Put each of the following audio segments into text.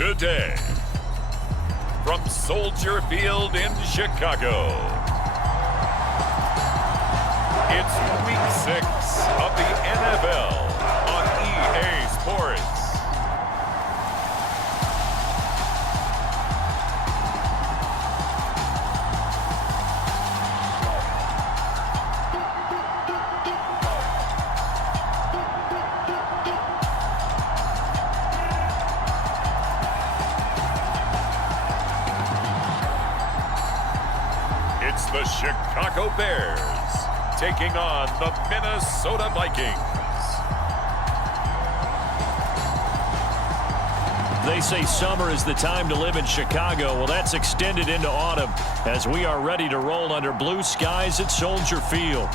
Today, from Soldier Field in Chicago, it's Week 6 of the NFL on EA Sports. It's the Chicago Bears taking on the Minnesota Vikings. They say summer is the time to live in Chicago. Well, that's extended into autumn as we are ready to roll under blue skies at Soldier Field.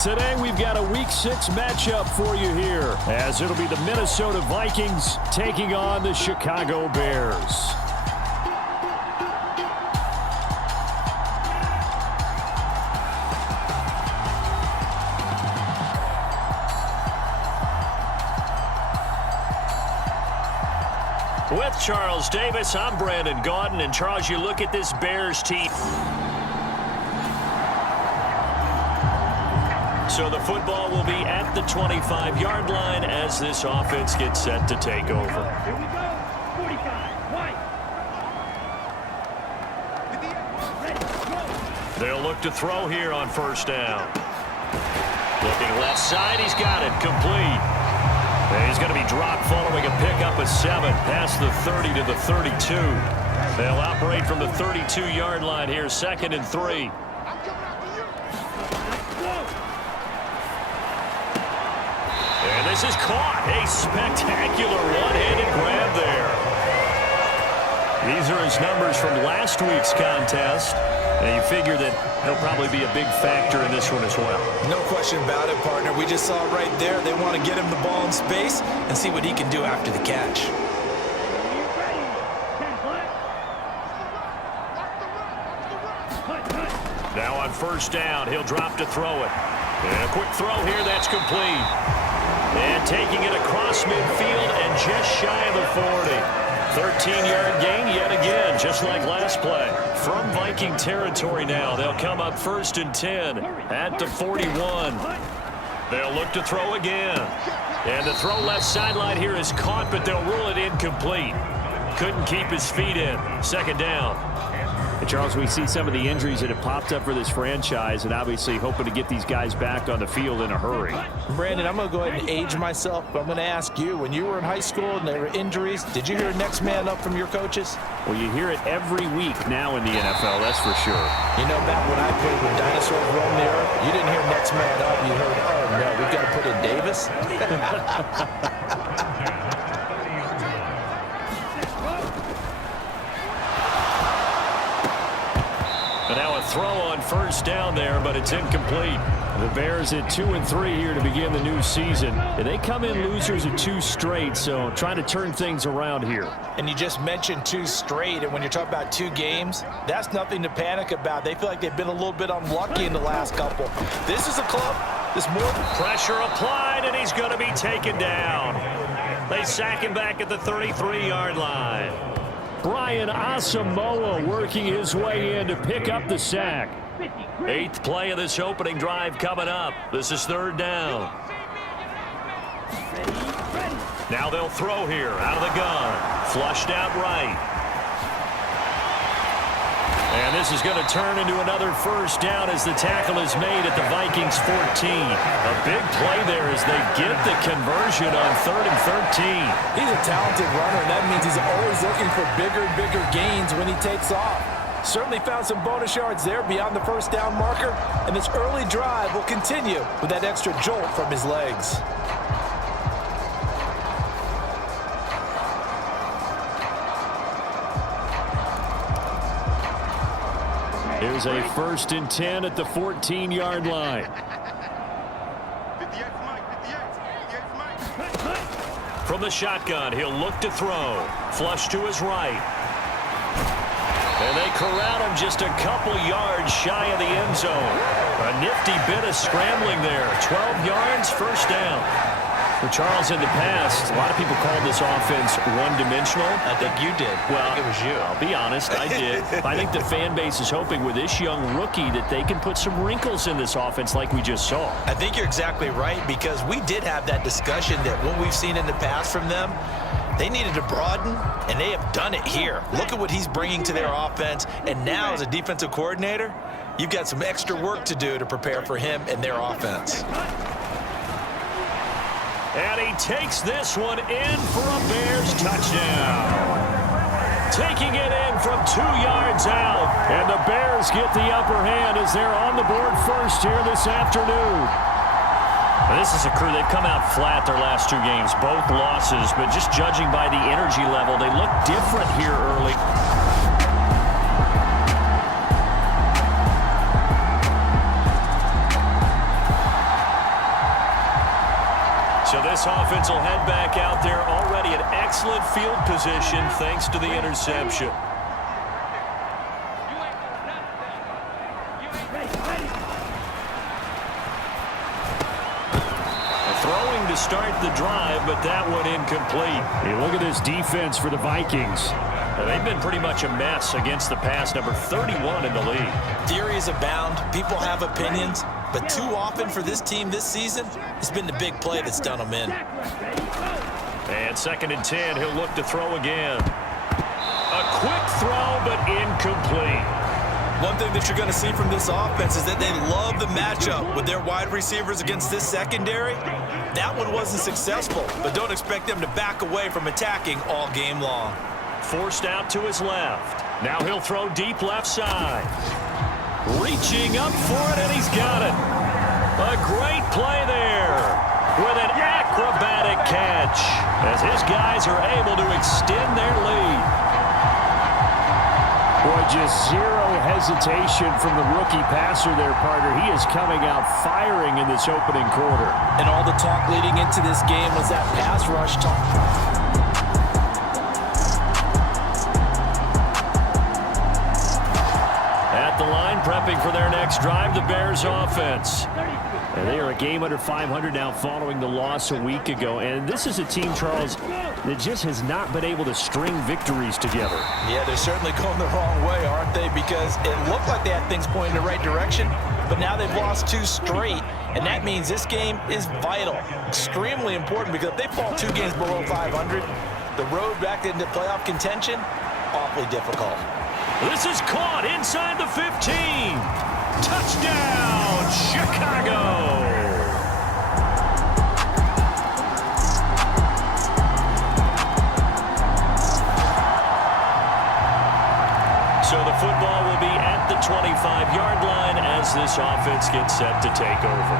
Today, we've got a Week 6 matchup for you here, as it'll be the Minnesota Vikings taking on the Chicago Bears. With Charles Davis, I'm Brandon Gaudin. And Charles, you look at this Bears team. So the football will be at the 25-yard line as this offense gets set to take over. Here we go. 45. White. They'll look to throw here on first down. Looking left side, he's got it. Complete. And he's going to be dropped following a pickup of 7 past the 30 to the 32. They'll operate from the 32-yard line here, 2nd and 3. And this is caught. A spectacular one-handed grab there. These are his numbers from last week's contest. And you figure that he'll probably be a big factor in this one as well. No question about it, partner. We just saw it right there. They want to get him the ball in space and see what he can do after the catch. Now on first down, he'll drop to throw it. And a quick throw here, that's complete. And taking it across midfield and just shy of the 40. 13-yard gain yet again, just like last play. From Viking territory now, they'll come up 1st and 10 at the 41. They'll look to throw again. And the throw left sideline here is caught, but they'll rule it incomplete. Couldn't keep his feet in. 2nd down. And Charles, we see some of the injuries that have popped up for this franchise, and obviously hoping to get these guys back on the field in a hurry. Brandon, I'm going to go ahead and age myself, but I'm going to ask you, when you were in high school and there were injuries, did you hear next man up from your coaches? Well, you hear it every week now in the NFL, that's for sure. You know, back when I played when dinosaurs roamed the earth, you didn't hear next man up. You heard, oh, no, we've got to put in Davis. Now a throw on first down there, but it's incomplete. The Bears at 2 and 3 here to begin the new season. And they come in losers of 2 straight, so trying to turn things around here. And you just mentioned 2 straight, and when you're talking about 2 games, that's nothing to panic about. They feel like they've been a little bit unlucky in the last couple. This is a club that's more... Pressure applied, and he's going to be taken down. They sack him back at the 33-yard line. Brian Asamoah working his way in to pick up the sack. 8th play of this opening drive coming up. This is 3rd down. Now they'll throw here out of the gun. Flushed out right. And this is going to turn into another first down as the tackle is made at the Vikings 14. A big play there as they get the conversion on 3rd and 13. He's a talented runner, and that means he's always looking for bigger and bigger gains when he takes off. Certainly found some bonus yards there beyond the first down marker, and this early drive will continue with that extra jolt from his legs. Here's a 1st and 10 at the 14-yard line. From the shotgun, he'll look to throw. Flush to his right. And they corral him just a couple yards shy of the end zone. A nifty bit of scrambling there. 12 yards, first down. Well, Charles, in the past, a lot of people called this offense one-dimensional. I think you did. Well, I think it was you. I'll be honest, I did. I think the fan base is hoping with this young rookie that they can put some wrinkles in this offense like we just saw. I think you're exactly right, because we did have that discussion that what we've seen in the past from them, they needed to broaden, and they have done it here. Look at what he's bringing to their offense, and now as a defensive coordinator, you've got some extra work to do to prepare for him and their offense. And he takes this one in for a Bears touchdown. Taking it in from 2 yards out. And the Bears get the upper hand as they're on the board first here this afternoon. This is a crew, they've come out flat their last 2 games, both losses, but just judging by the energy level, they look different here early. So this offense will head back out there, already an excellent field position thanks to the interception. Throwing to start the drive, but that one incomplete. Hey, look at this defense for the Vikings. Now, they've been pretty much a mess against the pass, number 31 in the league. Theories abound. People have opinions. But too often for this team this season, it's been the big play that's done them in. And 2nd and 10, he'll look to throw again. A quick throw, but incomplete. One thing that you're going to see from this offense is that they love the matchup with their wide receivers against this secondary. That one wasn't successful, but don't expect them to back away from attacking all game long. Forced out to his left. Now he'll throw deep left side. Reaching up for it, and he's got it. A great play there with an acrobatic catch as his guys are able to extend their lead. Boy, just zero hesitation from the rookie passer there, partner. He is coming out firing in this opening quarter. And all the talk leading into this game was that pass rush talk. At the line, prepping for their next drive, the Bears offense. And they are a game under 500 now following the loss a week ago. And this is a team, Charles, that just has not been able to string victories together. Yeah, they're certainly going the wrong way, aren't they? Because it looked like they had things pointing in the right direction, but now they've lost 2 straight. And that means this game is vital, extremely important, because if they fall 2 games below 500, the road back into playoff contention, awfully difficult. This is caught inside the 15. Touchdown, Chicago. So the football will be at the 25-yard line as this offense gets set to take over.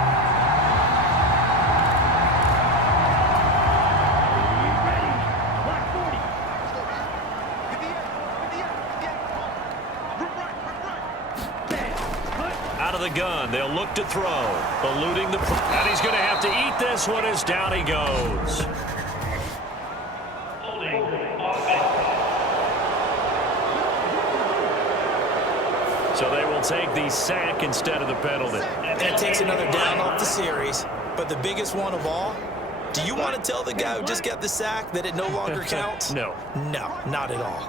The gun, they'll look to throw, eluding the, and he's going to have to eat this one as down he goes. So they will take the sack instead of the penalty. That takes another down off the series, but the biggest one of all, do you want to tell the guy who just got the sack that it no longer counts? No. No, not at all.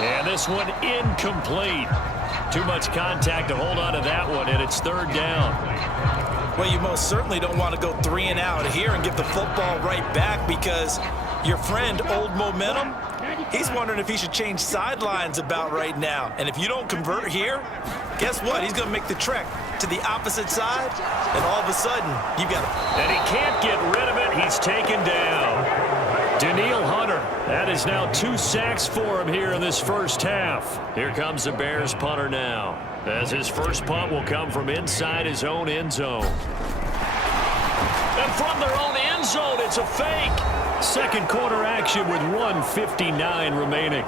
And this one incomplete. Too much contact to hold on to that one, and it's 3rd down. Well, you most certainly don't want to go 3 and out here and get the football right back, because your friend, Old Momentum, he's wondering if he should change sidelines about right now. And if you don't convert here, guess what? He's going to make the trek to the opposite side, and all of a sudden, you got to... And he can't get rid of it. He's taken down. Daniil Hunter, that is now 2 sacks for him here in this first half. Here comes the Bears punter now, as his first punt will come from inside his own end zone. And from their own end zone, it's a fake. Second quarter action with 1:59 remaining.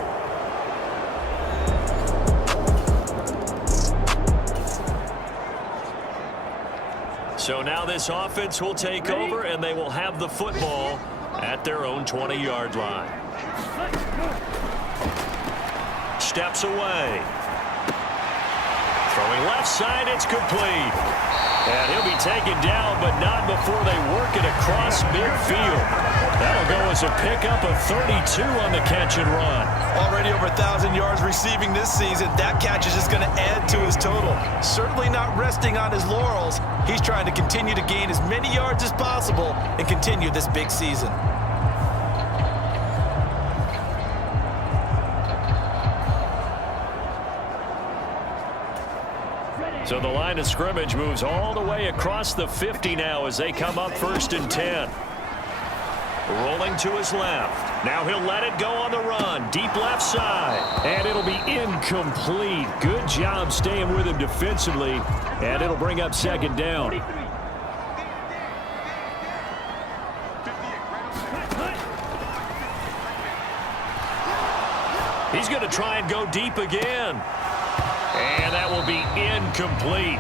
So now this offense will take over, and they will have the football at their own 20-yard line. Steps away. Throwing left side, it's complete. And he'll be taken down, but not before they work it across midfield. That'll go as a pickup of 32 on the catch and run. Already over 1,000 yards receiving this season. That catch is just going to add to his total. Certainly not resting on his laurels. He's trying to continue to gain as many yards as possible and continue this big season. So the line of scrimmage moves all the way across the 50 now as they come up 1st and 10. Rolling to his left. Now he'll let it go on the run. Deep left side. And it'll be incomplete. Good job staying with him defensively. And it'll bring up 2nd down. He's going to try and go deep again. And that will be incomplete.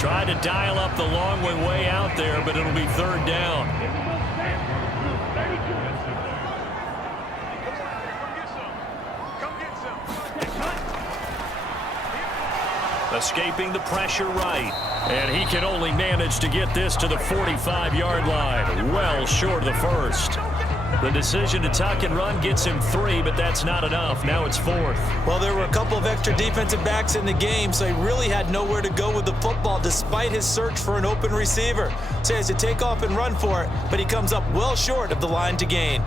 Tried to dial up the long way out there, but it'll be 3rd down. Escaping the pressure right. And he can only manage to get this to the 45-yard line. Well short of the 1st. The decision to tuck and run gets him 3, but that's not enough. Now it's 4th. Well, there were a couple of extra defensive backs in the game, so he really had nowhere to go with the football despite his search for an open receiver. So he has to take off and run for it, but he comes up well short of the line to gain.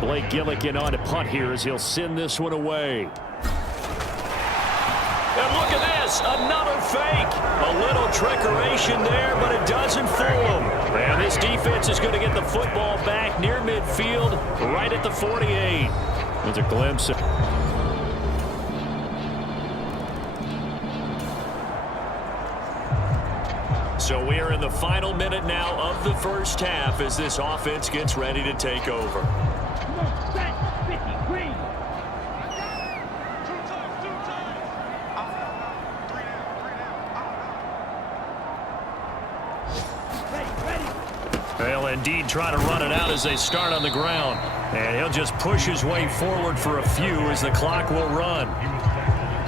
Blake Gillikin on to punt here as he'll send this one away. And look at this, another fake. A little trickeration there, but it doesn't fool him. And this defense is going to get the football back near midfield, right at the 48. There's a glimpse. So we are in the final minute now of the 1st half as this offense gets ready to take over. Set, 50, green. They'll indeed try to run it out as they start on the ground. And he'll just push his way forward for a few as the clock will run.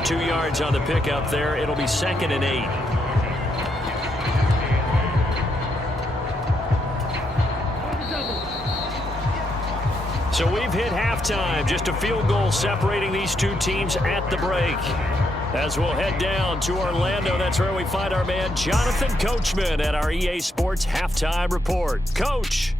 2 yards on the pickup there. It'll be 2nd and 8. So we've hit halftime. Just a field goal separating these two teams at the break. As we'll head down to Orlando, that's where we find our man Jonathan Coachman at our EA Sports Halftime Report. Coach.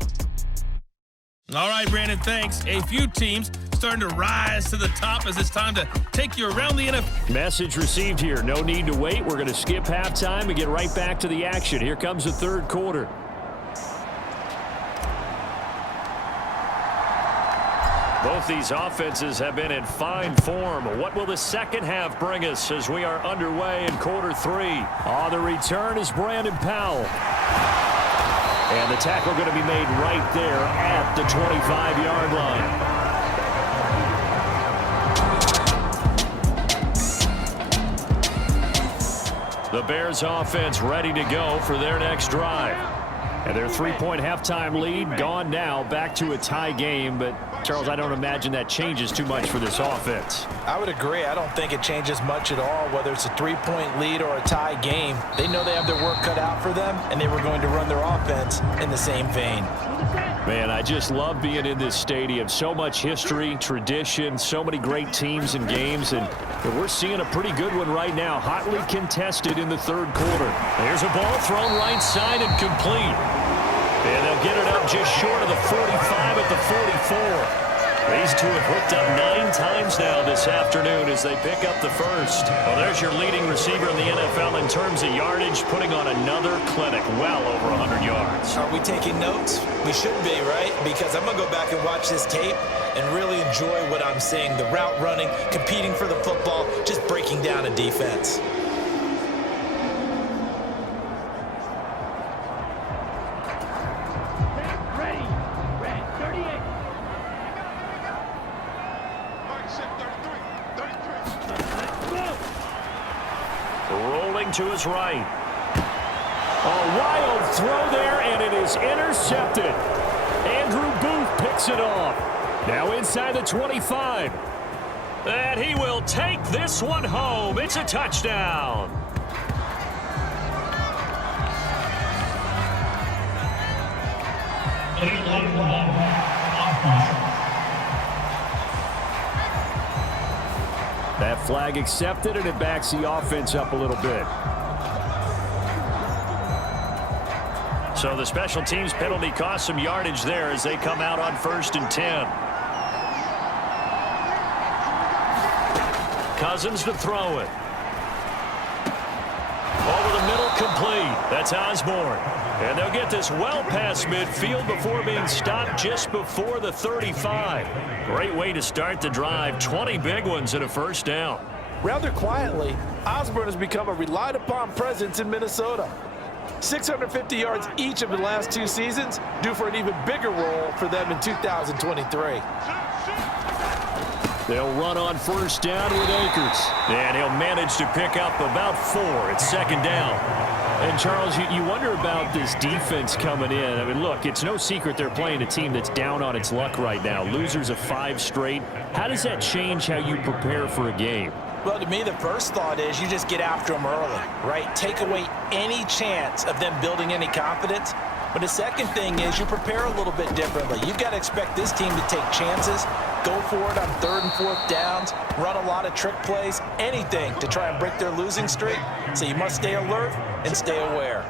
All right, Brandon, thanks. A few teams starting to rise to the top as it's time to take you around the NFL. Message received here. No need to wait. We're going to skip halftime and get right back to the action. Here comes the 3rd quarter. Both these offenses have been in fine form. What will the 2nd half bring us as we are underway in quarter 3? On the return is Brandon Powell. And the tackle going to be made right there at the 25-yard line. The Bears offense ready to go for their next drive. And their 3-point halftime lead gone now, back to a tie game. But, Charles, I don't imagine that changes too much for this offense. I would agree. I don't think it changes much at all, whether it's a 3-point lead or a tie game. They know they have their work cut out for them, and they were going to run their offense in the same vein. Man, I just love being in this stadium. So much history, tradition, so many great teams and games, and we're seeing a pretty good one right now. Hotly contested in the 3rd quarter. There's a ball thrown right side and complete. And they'll get it up just short of the 45 at the 44. These two have hooked up 9 times now this afternoon as they pick up the 1st. Well, there's your leading receiver in the NFL in terms of yardage, putting on another clinic, well over 100 yards. Are we taking notes? We should be, right? Because I'm going to go back and watch this tape and really enjoy what I'm seeing. The route running, competing for the football, just breaking down a defense. Ready. Red, 38. Rolling to his right. A wild throw there, and it is intercepted. Andrew Booth picks picks it off. Now inside the 25. And he will take this one home. It's a touchdown. That flag accepted, and it backs the offense up a little bit. So the special teams penalty cost some yardage there as they come out on 1st and 10. Cousins to throw it. Over the middle, complete. That's Osborne. And they'll get this well past midfield before being stopped just before the 35. Great way to start the drive. 20 big ones and a first down. Rather quietly, Osborne has become a relied-upon presence in Minnesota. 650 yards each of the last 2 seasons, due for an even bigger role for them in 2023. They'll run on 1st down with Akers. And he'll manage to pick up about 4. It's 2nd down. And, Charles, you wonder about this defense coming in. I mean, look, it's no secret they're playing a team that's down on its luck right now. Losers of 5 straight. How does that change how you prepare for a game? Well, to me, the first thought is you just get after them early, right? Take away any chance of them building any confidence. But the second thing is you prepare a little bit differently. You've got to expect this team to take chances, go for it on 3rd and 4th downs, run a lot of trick plays, anything to try and break their losing streak. So you must stay alert and stay aware.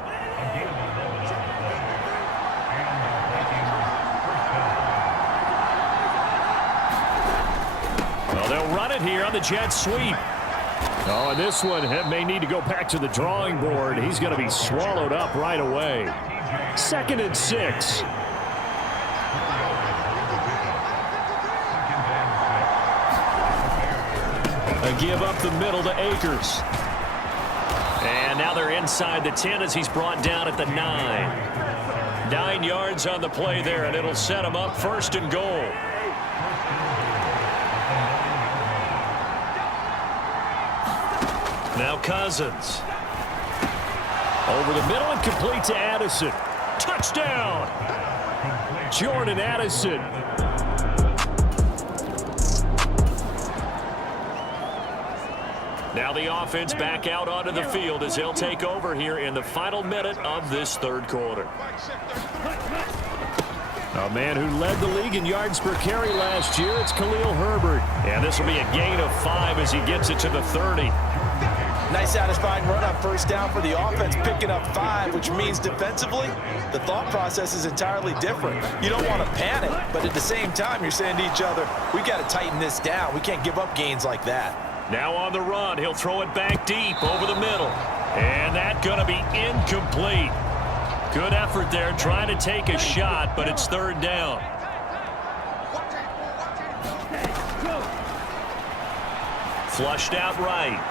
Well, they'll run it here on the jet sweep. Oh, and this one may need to go back to the drawing board. He's going to be swallowed up right away. 2nd and 6. A give up the middle to Akers. And now they're inside the 10 as he's brought down at the 9. 9 yards on the play there, and it'll set him up 1st and goal. Now Cousins. Over the middle and complete to Addison. Touchdown! Jordan Addison. Now the offense back out onto the field as they'll take over here in the final minute of this 3rd quarter. A man who led the league in yards per carry last year, it's Khalil Herbert. And this will be a gain of 5 as he gets it to the 30. Nice satisfying run on 1st down for the offense, picking up 5, which means defensively, the thought process is entirely different. You don't want to panic, but at the same time, you're saying to each other, we've got to tighten this down. We can't give up gains like that. Now on the run, he'll throw it back deep over the middle. And that's going to be incomplete. Good effort there trying to take a shot, but it's 3rd down. Flushed out right.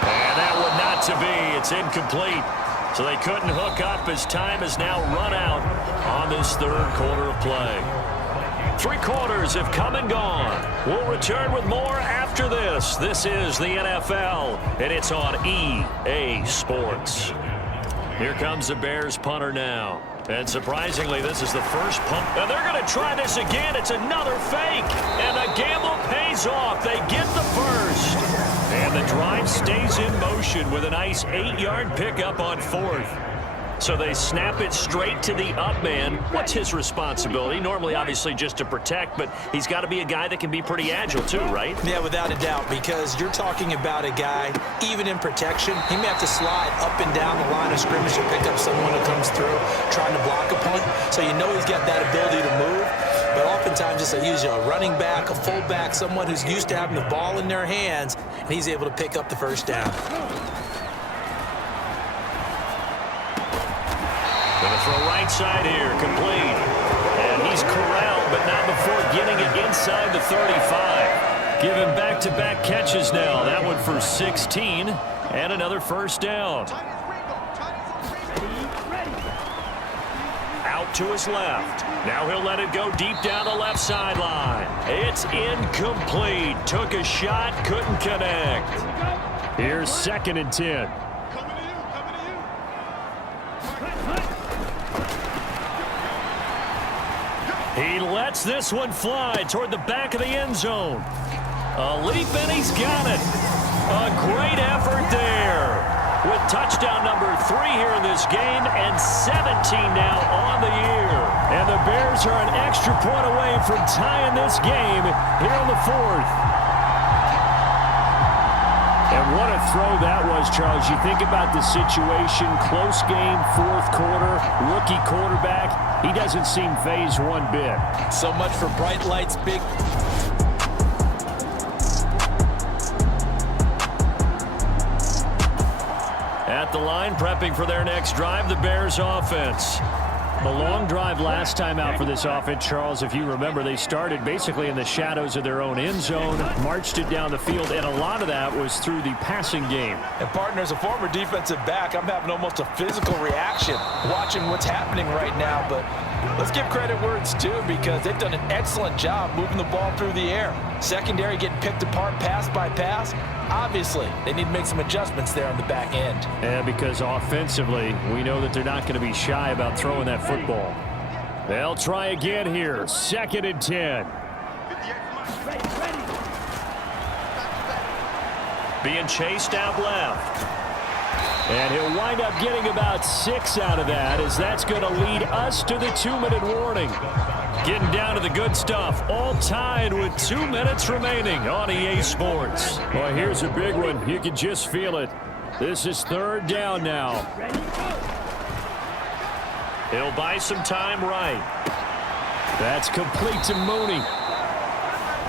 And that one not to be. It's incomplete. So they couldn't hook up as time has now run out on this 3rd quarter of play. 3 quarters have come and gone. We'll return with more after this. This is the NFL, and it's on EA Sports. Here comes the Bears punter now. And surprisingly, this is the first punt. And they're going to try this again. It's another fake. And the gamble pays off. They get the first. And the drive stays in motion with a nice 8-yard pickup on 4th. So they snap it straight to the up man. What's his responsibility? Normally, obviously, just to protect, but he's got to be a guy that can be pretty agile too, right? Yeah, without a doubt, because you're talking about a guy, even in protection, he may have to slide up and down the line of scrimmage to pick up someone who comes through trying to block a punt. So you know he's got that ability to move. But oftentimes, it's usually a running back, a fullback, someone who's used to having the ball in their hands, and he's able to pick up the first down. Going to throw right side here, complete. And he's corralled, but not before getting it inside the 35. Give him back-to-back catches now. That one for 16, and another first down. Out to his left. Now he'll let it go deep down the left sideline. It's incomplete. Took a shot, couldn't connect. Here's 2nd and 10. He lets this one fly toward the back of the end zone. A leap, and he's got it. A great effort there. With touchdown number 3 here in this game and 17 now on the year. And the Bears are an extra point away from tying this game here in the 4th. And what a throw that was, Charles. You think about the situation, close game, 4th quarter, rookie quarterback. He doesn't seem phased one bit. So much for bright lights, big. At the line, prepping for their next drive, the Bears offense. The long drive last time out for this offense, Charles, if you remember, they started basically in the shadows of their own end zone, marched it down the field, and a lot of that was through the passing game. And partner, as a former defensive back, I'm having almost a physical reaction watching what's happening right now. But let's give credit where it's due, because they've done an excellent job moving the ball through the air. Secondary getting picked apart pass by pass. Obviously, they need to make some adjustments there on the back end. And because offensively, we know that they're not going to be shy about throwing that football. They'll try again here. 2nd and 10. Being chased out left. And he'll wind up getting about 6 out of that, as that's going to lead us to the 2-minute warning. Getting down to the good stuff, all tied with 2 minutes remaining on EA Sports. Well, here's a big one. You can just feel it. This is 3rd down now. He'll buy some time right. That's complete to Mooney.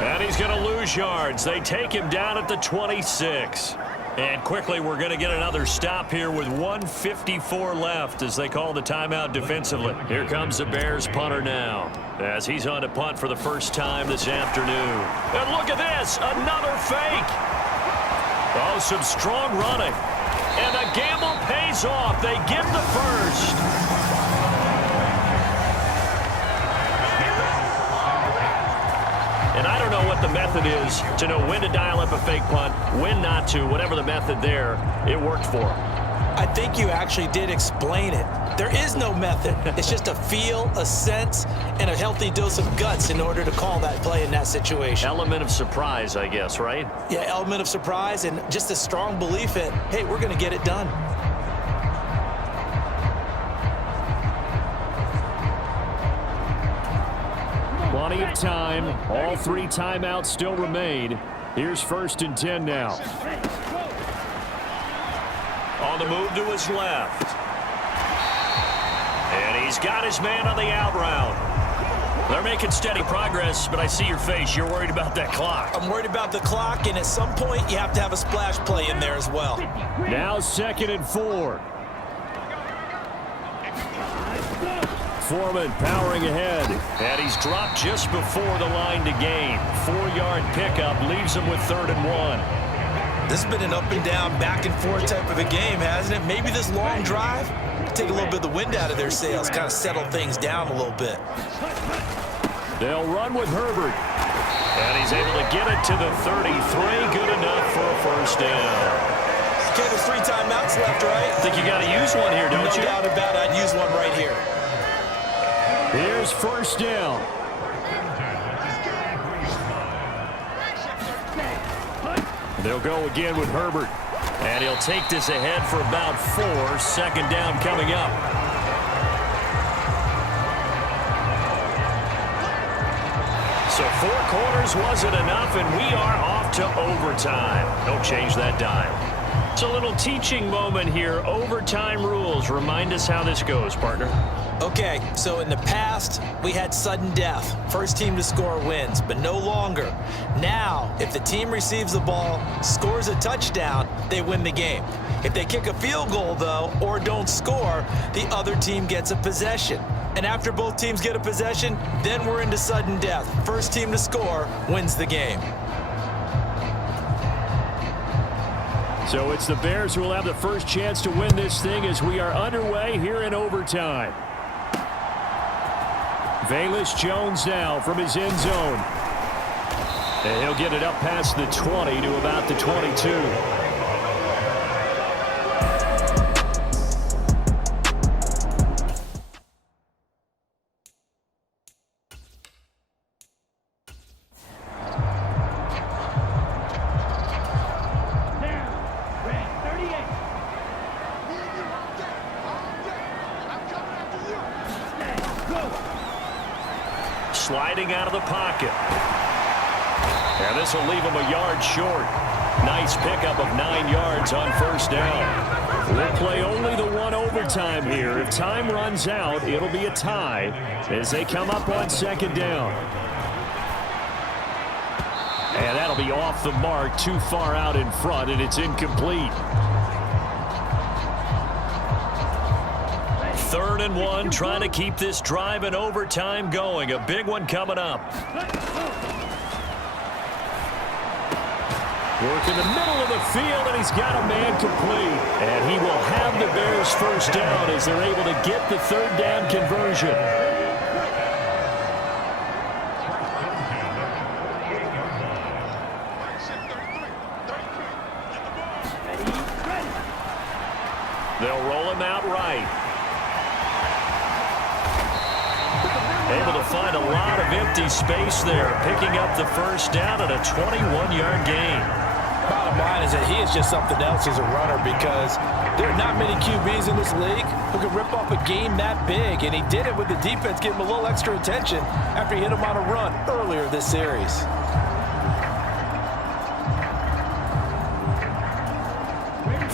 And he's going to lose yards. They take him down at the 26. And quickly, we're going to get another stop here with 1:54 left as they call the timeout defensively. Here comes the Bears punter now, as he's on to punt for the first time this afternoon. And look at this, another fake. Oh, some strong running. And the gamble pays off. They get the first. And I don't know what the method is to know when to dial up a fake punt, when not to. Whatever the method there, it worked for him. I think you actually did explain it. There is no method. It's just a feel, a sense, and a healthy dose of guts in order to call that play in that situation. Element of surprise, I guess, right? Yeah, element of surprise and just a strong belief in, hey, we're going to get it done. Plenty of time. All 3 timeouts still remain. Here's 1st and 10 now. On the move to his left. And he's got his man on the out route. They're making steady progress, but I see your face. You're worried about that clock. I'm worried about the clock, and at some point, you have to have a splash play in there as well. Now 2nd and 4. Foreman powering ahead, and he's dropped just before the line to gain. 4-yard pickup leaves him with 3rd and 1. This has been an up and down, back and forth type of a game, hasn't it? Maybe this long drive take a little bit of the wind out of their sails, kind of settle things down a little bit. They'll run with Herbert, and he's able to get it to the 33. Good enough for a 1st down. Okay, there's 3 timeouts left, right? I think you got to use one here, don't you? No doubt about it. I'd use one right here. Here's 1st down. They'll go again with Herbert. And he'll take this ahead for about 4. 2nd down coming up. So 4 quarters wasn't enough, and we are off to overtime. Don't change that dial. It's a little teaching moment here. Overtime rules. Remind us how this goes, partner. Okay, so in the past, we had sudden death. First team to score wins, but no longer. Now, if the team receives the ball, scores a touchdown, they win the game. If they kick a field goal, though, or don't score, the other team gets a possession. And after both teams get a possession, then we're into sudden death. First team to score wins the game. So it's the Bears who will have the first chance to win this thing as we are underway here in overtime. Velus Jones now from his end zone. And he'll get it up past the 20 to about the 22. sliding out of the pocket. And this will leave him a yard short. Nice pickup of 9 yards on first down. We'll play only the one overtime here. If time runs out, it'll be a tie as they come up on second down. And that'll be off the mark, too far out in front, and it's incomplete. 3rd and 1, trying to keep this drive in overtime going. A big one coming up. Work in the middle of the field, and he's got a man complete. And he will have the Bears first down as they're able to get the 3rd down conversion. They'll roll him out right. Able to find a lot of empty space there, picking up the first down at a 21-yard gain. Bottom line is that he is just something else as a runner because there are not many QBs in this league who can rip off a game that big, and he did it with the defense getting a little extra attention after he hit him on a run earlier this series.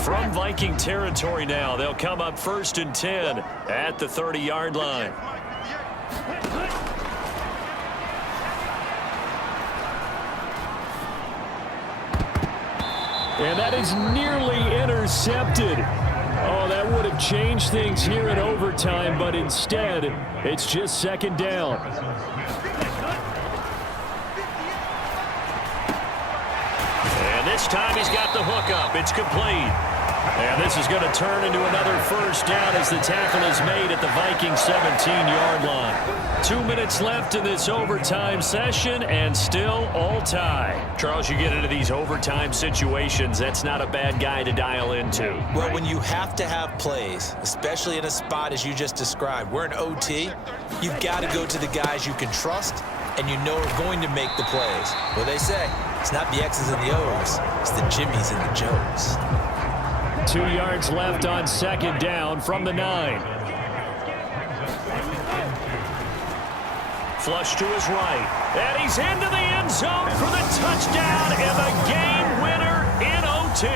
From Viking territory now, they'll come up 1st and 10 at the 30-yard line. And that is nearly intercepted. Oh, that would have changed things here in overtime, but instead, it's just second down. And this time he's got the hook up. It's complete. And this is going to turn into another first down as the tackle is made at the Viking 17-yard line. 2 minutes left in this overtime session, and still all tie. Charles, you get into these overtime situations, that's not a bad guy to dial into. Well, when you have to have plays, especially in a spot as you just described, we're in OT, you've got to go to the guys you can trust and you know are going to make the plays. What they say, it's not the X's and the O's, it's the Jimmys and the Joes. 2 yards left on second down from the 9. Flush to his right. And he's into the end zone for the touchdown and the game winner in OT.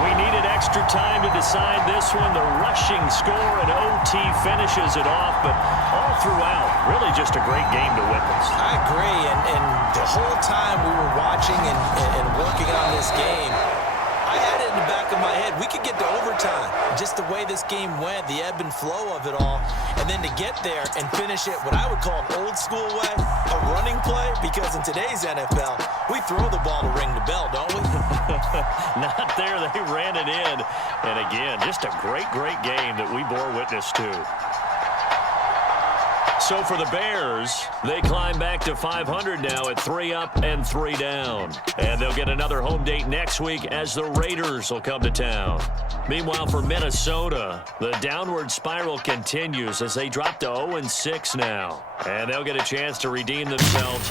We needed extra time to decide this one. The rushing score in OT finishes it off, but all throughout, really just a great game to witness. I agree, and the whole time we were watching and working on this game, I had it in the back of my head. We could get to overtime. Just the way this game went, the ebb and flow of it all. And then to get there and finish it what I would call an old school way, a running play, because in today's NFL, we throw the ball to ring the bell, don't we? Not there. They ran it in. And again, just a great, great game that we bore witness to. So for the Bears, they climb back to 500 now at 3 up and 3 down. And they'll get another home date next week as the Raiders will come to town. Meanwhile, for Minnesota, the downward spiral continues as they drop to 0-6 now. And they'll get a chance to redeem themselves